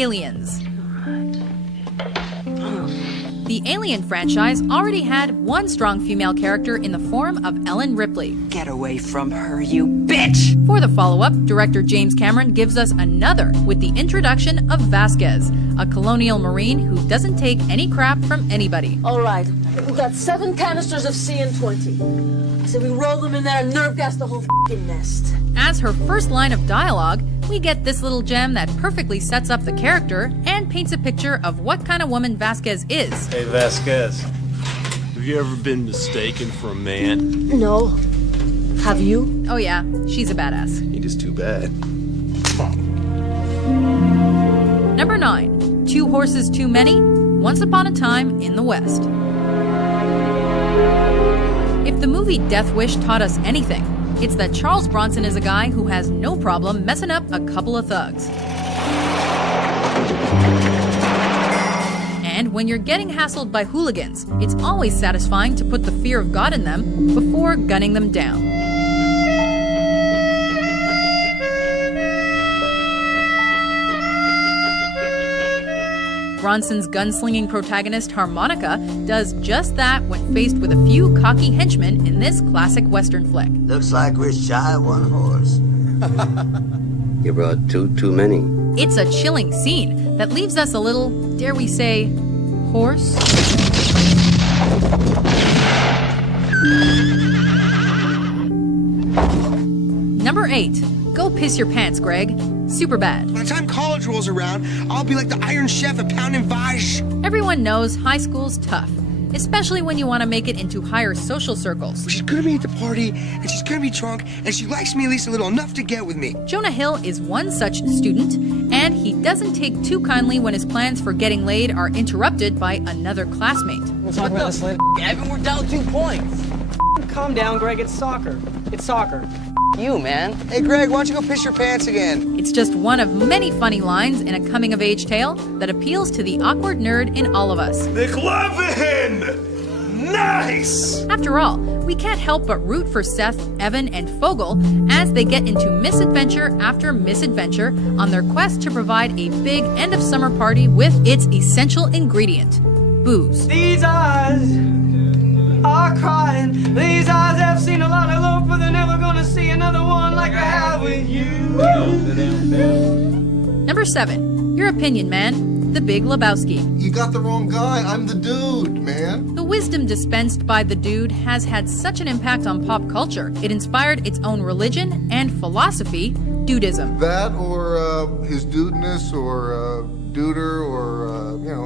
Aliens. The Alien franchise already had one strong female character in the form of Ellen Ripley. Get away from her, you bitch! For the follow-up, director James Cameron gives us another with the introduction of Vasquez, a colonial marine who doesn't take any crap from anybody. All right, we got 7 canisters of CN20. I said we roll them in there and nerve gas the whole f***ing nest. As her first line of dialogue, we get this little gem that perfectly sets up the character and paints a picture of what kind of woman Vasquez is. Hey, Vasquez. Have you ever been mistaken for a man? No. Have you? Oh yeah, she's a badass. Ain't just too bad. Number 9. 2 Horses Too Many, Once Upon a Time in the West. If the movie Death Wish taught us anything, it's that Charles Bronson is a guy who has no problem messing up a couple of thugs. And when you're getting hassled by hooligans, it's always satisfying to put the fear of God in them before gunning them down. Bronson's gunslinging protagonist Harmonica does just that when faced with a few cocky henchmen in this classic Western flick. Looks like we're shy of 1 horse. You brought two too many. It's a chilling scene that leaves us a little, dare we say, hoarse. Number 8. Go piss your pants, Greg. Super bad. By the time college rolls around, I'll be like the Iron Chef at Pound and Vaj. Everyone knows high school's tough, especially when you want to make it into higher social circles. She's gonna be at the party, and she's gonna be drunk, and she likes me at least a little, enough to get with me. Jonah Hill is one such student, and he doesn't take too kindly when his plans for getting laid are interrupted by another classmate. We'll talk about this later. Evan, we're down 2 points. Calm down, Greg. It's soccer. It's soccer. You, man. Hey, Greg, why don't you go piss your pants again? It's just one of many funny lines in a coming-of-age tale that appeals to the awkward nerd in all of us. McLovin! Nice! After all, we can't help but root for Seth, Evan, and Fogel as they get into misadventure after misadventure on their quest to provide a big end-of-summer party with its essential ingredient, booze. These eyes are crying. These eyes have seen a lot of love, but they're never gonna see another one like I have with you. Number 7. Your opinion, man. The Big Lebowski. You got the wrong guy. I'm the dude, man. The wisdom dispensed by the dude has had such an impact on pop culture. It inspired its own religion and philosophy, dudism. That or his dudeness or duder or,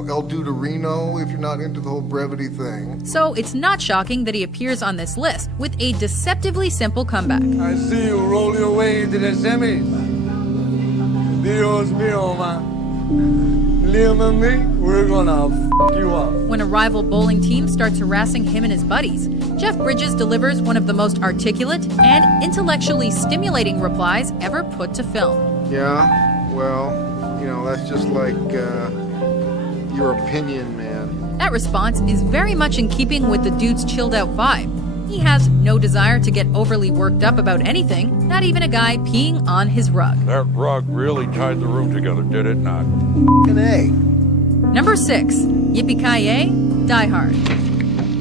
El Duderino if you're not into the whole brevity thing. So it's not shocking that he appears on this list with a deceptively simple comeback. I see you roll your way into the semis. Dios mío, man. Liam and me, we're gonna f*** you up. When a rival bowling team starts harassing him and his buddies, Jeff Bridges delivers one of the most articulate and intellectually stimulating replies ever put to film. Yeah, well, that's just like your opinion, man. That response is very much in keeping with the dude's chilled-out vibe. He has no desire to get overly worked up about anything, not even a guy peeing on his rug. That rug really tied the room together, did it not? F***ing A. Number 6. Yippee-ki-yay, Die Hard.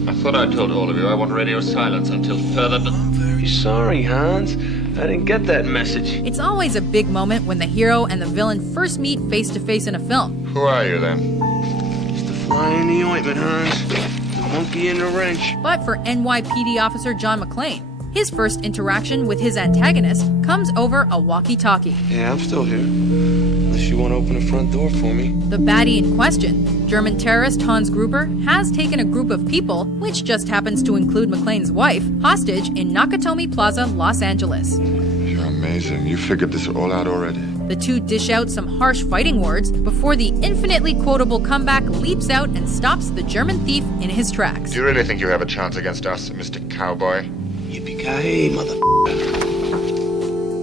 I thought I told all of you I want radio silence until further... I'm very sorry, Hans. I didn't get that message. It's always a big moment when the hero and the villain first meet face-to-face in a film. Who are you, then? Just the fly in the ointment, Hans. The monkey in the wrench. But for NYPD officer John McClane, his first interaction with his antagonist comes over a walkie-talkie. Yeah, I'm still here. Unless you want to open the front door for me. The baddie in question, German terrorist Hans Gruber, has taken a group of people, which just happens to include McClane's wife, hostage in Nakatomi Plaza, Los Angeles. You're amazing. You figured this all out already. The two dish out some harsh fighting words before the infinitely quotable comeback leaps out and stops the German thief in his tracks. Do you really think you have a chance against us, Mr. Cowboy? Yippee-ki-yay, mother...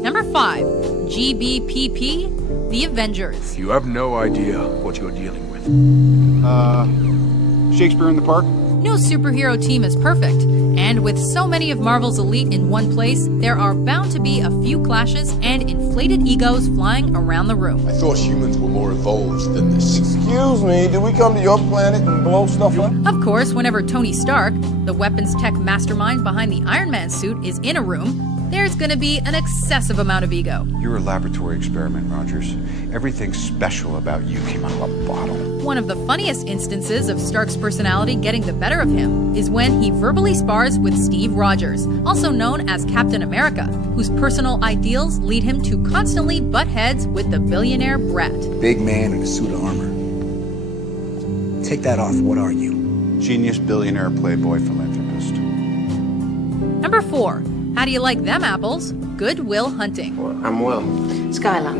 Number 5. GBPP, The Avengers. You have no idea what you're dealing with. Shakespeare in the Park? No superhero team is perfect, and And with so many of Marvel's elite in one place, there are bound to be a few clashes and inflated egos flying around the room. I thought humans were more evolved than this. Excuse me, did we come to your planet and blow stuff up? Of course, whenever Tony Stark, the weapons tech mastermind behind the Iron Man suit, is in a room, there's gonna be an excessive amount of ego. You're a laboratory experiment, Rogers. Everything special about you came out of a bottle. One of the funniest instances of Stark's personality getting the better of him is when he verbally spars with Steve Rogers, also known as Captain America, whose personal ideals lead him to constantly butt heads with the billionaire brat. Big man in a suit of armor. Take that off, what are you? Genius, billionaire, playboy, philanthropist. Number 4. How do you like them apples? Good Will Hunting. Well, I'm Will. Skylar.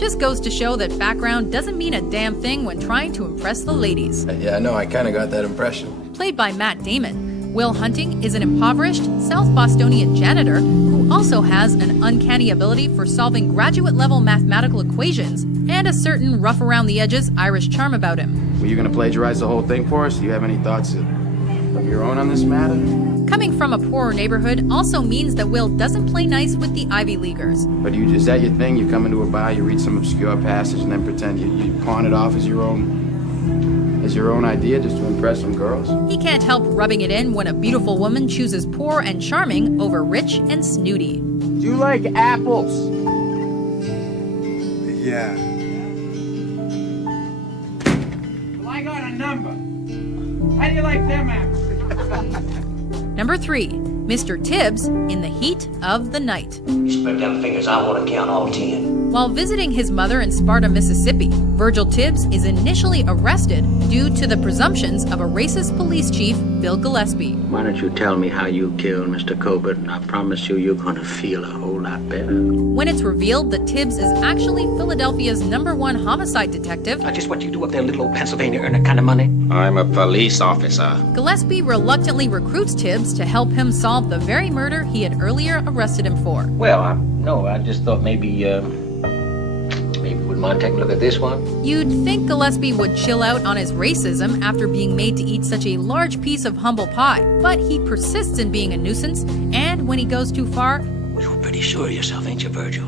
Just goes to show that background doesn't mean a damn thing when trying to impress the ladies. Yeah, I know, I kind of got that impression. Played by Matt Damon, Will Hunting is an impoverished South Bostonian janitor who also has an uncanny ability for solving graduate-level mathematical equations and a certain rough-around-the-edges Irish charm about him. Were you going to plagiarize the whole thing for us? Do you have any thoughts of your own on this matter? Coming from a poorer neighborhood also means that Will doesn't play nice with the Ivy Leaguers. But is that your thing? You come into a bar, you read some obscure passage, and then pretend you pawn it off as your own idea just to impress some girls? He can't help rubbing it in when a beautiful woman chooses poor and charming over rich and snooty. Do you like apples? Yeah. Well, I got a number. How do you like them apples? Number 3. Mr. Tibbs in the heat of the night. Spread them fingers, I want to count all 10. While visiting his mother in Sparta, Mississippi, Virgil Tibbs is initially arrested due to the presumptions of a racist police chief, Bill Gillespie. Why don't you tell me how you killed Mr. Colbert, and I promise you're going to feel a whole lot better. When it's revealed that Tibbs is actually Philadelphia's #1 homicide detective, Just what you do up there in little old Pennsylvania, earn that kind of money? I'm a police officer. Gillespie reluctantly recruits Tibbs to help him solve the very murder he had earlier arrested him for. Well, no, I just thought maybe wouldn't mind taking a look at this one? You'd think Gillespie would chill out on his racism after being made to eat such a large piece of humble pie, but he persists in being a nuisance, and when he goes too far... Well, you're pretty sure of yourself, ain't you, Virgil?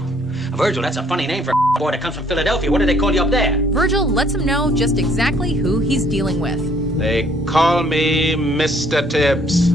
Virgil, that's a funny name for a boy that comes from Philadelphia. What do they call you up there? Virgil lets him know just exactly who he's dealing with. They call me Mr. Tibbs.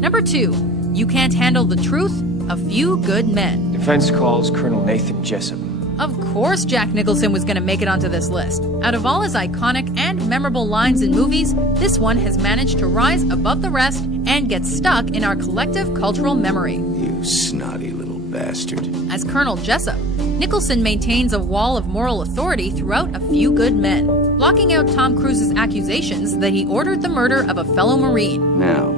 Number 2. You can't handle the truth? A Few Good Men. Defense calls Colonel Nathan Jessup. Of course Jack Nicholson was going to make it onto this list. Out of all his iconic and memorable lines in movies, this one has managed to rise above the rest and get stuck in our collective cultural memory. You snotty little bastard. As Colonel Jessup, Nicholson maintains a wall of moral authority throughout A Few Good Men, blocking out Tom Cruise's accusations that he ordered the murder of a fellow Marine. Now,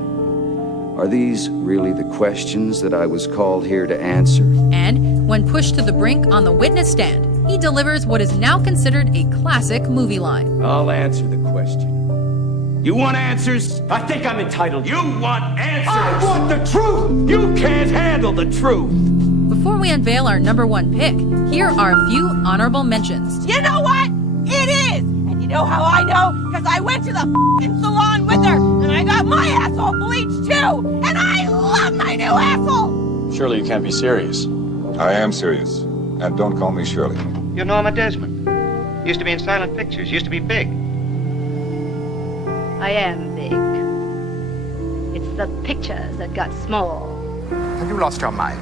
are these really the questions that I was called here to answer? And when pushed to the brink on the witness stand, he delivers what is now considered a classic movie line. I'll answer the question. You want answers? I think I'm entitled. You want answers? I want the truth! You can't handle the truth! Before we unveil our #1 pick, here are a few honorable mentions. You know what? It is! And you know how I know? Because I went to the f***ing salon with her, and I got my asshole bleached too! And I love my new asshole! Surely you can't be serious. I am serious. And don't call me Shirley. You're Norma Desmond. Used to be in silent pictures. Used to be big. I am big. It's the pictures that got small. Have you lost your mind?